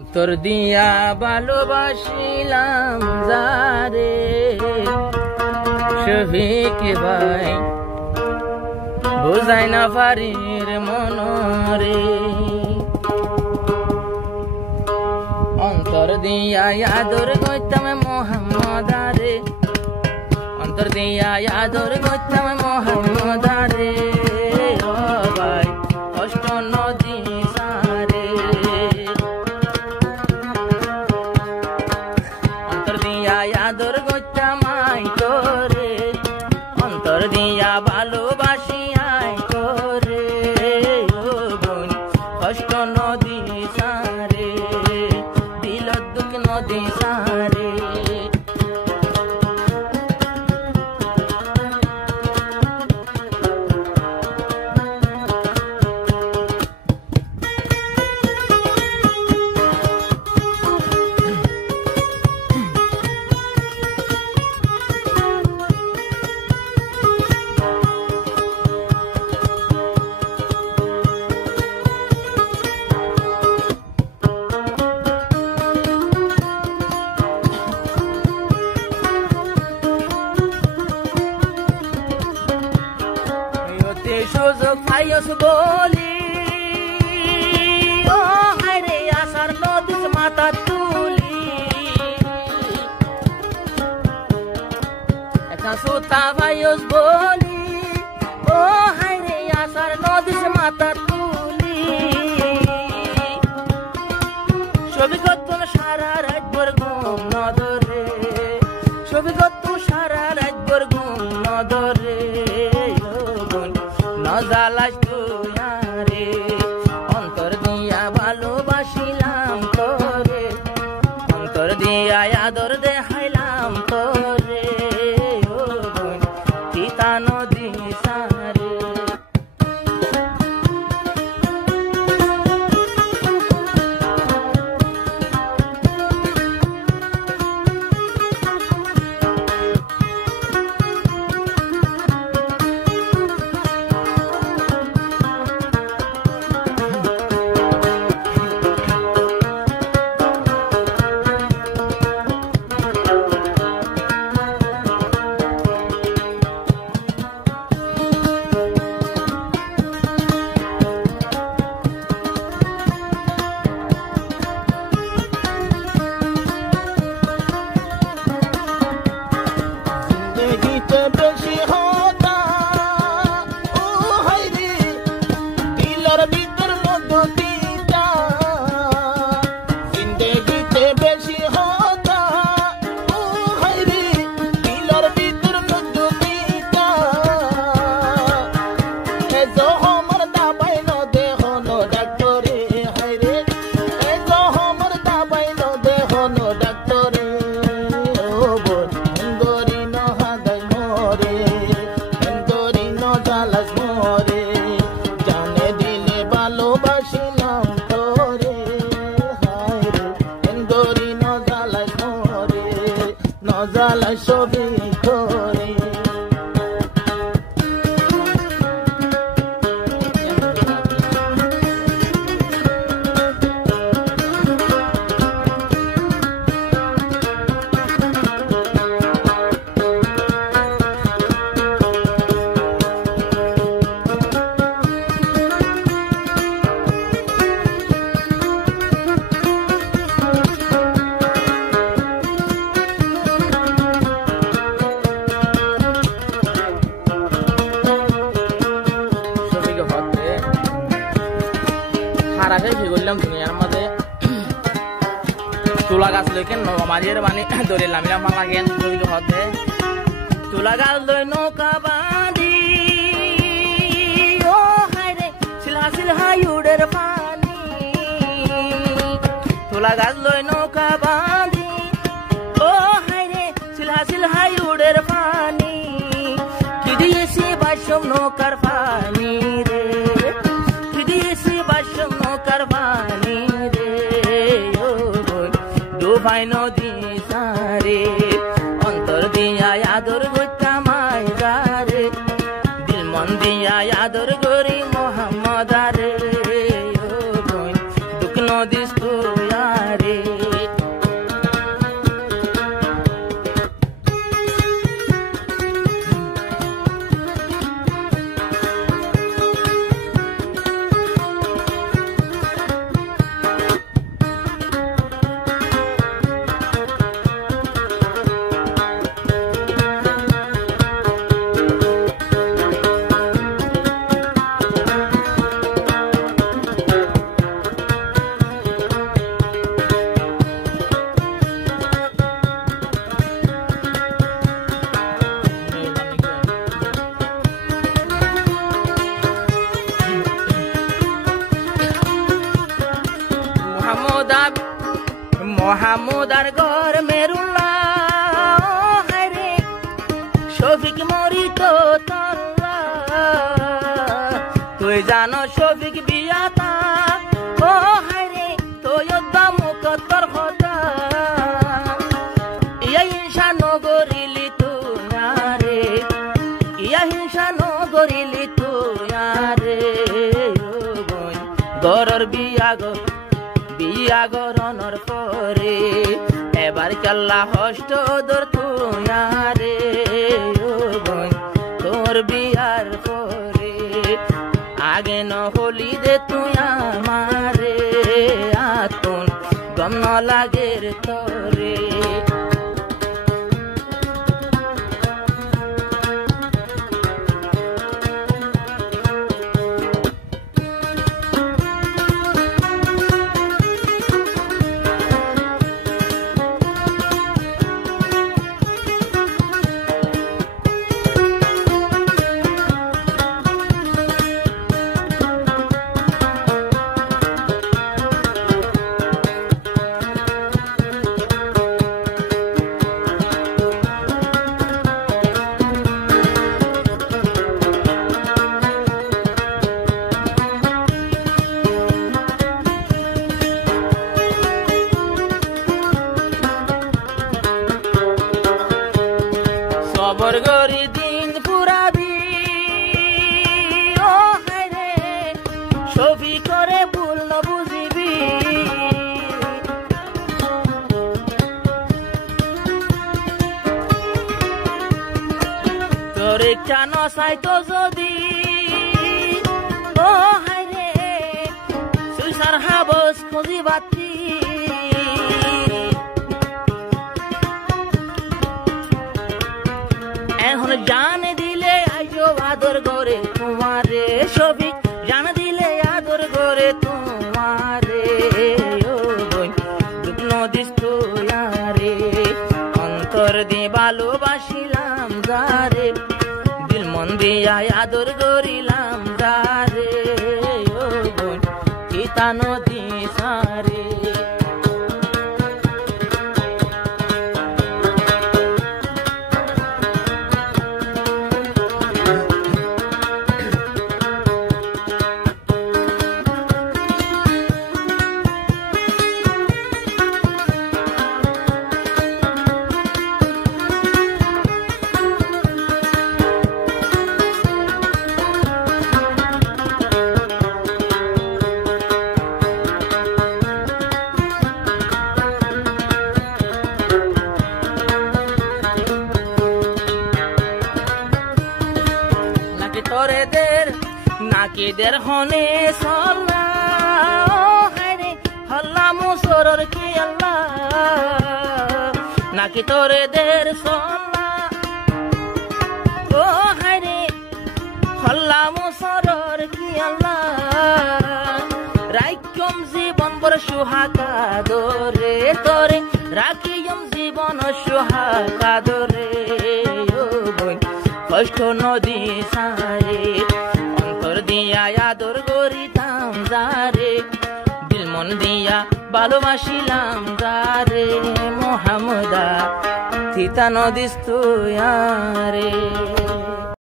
তোর দিয়া ভালোবাসিলাম যারে শফিক ভাই বুঝাই না পারি রে মনরে অন্তর দিয়া আদর করতাম মোহাম্মদ রে অন্তর দিয়া আদর করতাম মোহাম্মদ রে ও ভাই কষ্ট নদী সারে অন্তর দিয়া আদর করতাম আই তোরে অন্তর দিয়া ভালোবাসি আই তোরে ও বোন কষ্ট নদী সারে দিল দুঃখ নদী সারে সুযোগ পাইস বলি ও হায়রে আশার নদীর মাথা তুলি একটা সুতা পাইস বলি ও হায়রে আশার নদীর মাথা তুলি ছবি কত সারা রাত ভর ঘুম নদরে ছবি কত সারা রাত ভর ঘুম নদরে নজালাস তুয়ারে অন্তর দিয়া ভালোবাসিলাম তোরে অন্তর দিয়া আদর দেখাইলাম তোরে ও বোন চিতা নদী সারে নজালা ছবি করে দুনিয়ার মাঝে তুলা গাছ লইকেন মাঝের বানি ধরে লামিলাম লাগেন হতে তুলা গাছ লই নৌকা বাঁধি ও হায়রে সিলহা সিলহা উড়ের পানি তুলা গাছ লই নৌকা বাঁধি ও হায়রে সিলহা সিলহা উড়ের পানি কি দিয়েছি বাসম নৌকার পানি রে কি দিয়েছি বাসম নৌকার পানি রে ও ডুবাই নদী সারে অন্তর দিয়া আদর করতাম আয়দারে দিল মন দিয়া আদর করি মোহাম্মদ রে ও দুঃখ নদী মহামুদা মহামুদার গর মেরুল্লা হায়রে শফিক মরিত তল্লা তুই জানো শফিক বিয়াতা ও হায়রে তুই মুকদ্দর কথা ইয়া হিংসা নগরিলি তুয়ারে ইয়া হিংসা নগরিলি তুয়ারে গরর বিয়া গরণর পরে এবার কেল্লা হষ্ট দর তুয়ারে তোর বিয়ার পরে আগে নহলি দে তুই আমারে আতন গম ন লাগের তরে সবর গরি দিন পুরাবি ও হায়রে ছবি করে ভুল ন বুঝিবি তোর কেন চাইতো যদি ও হায়রে সুইসার হাবস খুঁজি বাতি এখন জান দিলে আইজো আদর করে তোমারে ছবি জান দিলে আদর করে তোমারে ও দুগ্ন দিস্তুয়ারে অন্তর দিয়ে ভালোবাসিলাম যারে দিল মন দিয়া আদর করিলাম যারে ও কিতা নদী সারে নাকিদের হনে সল্লা হায়রে হল্লা মুসরর কি আল্লাহ নাকি তোরে দের সল্লা ও হায়রে হল্লা মুসরর কি আল্লাহ রাইকম জীবন বড় সুহাগা দরে তোরে রাখিয়ম জীবন সুহাগা দরে ও বই কষ্ট নদী সারে দিয়া আদর করিতাম যারে দিল মন দিয়া ভালোবাসিলাম যারে মোহাম্মদা থিতা নদিস তুয়ারে।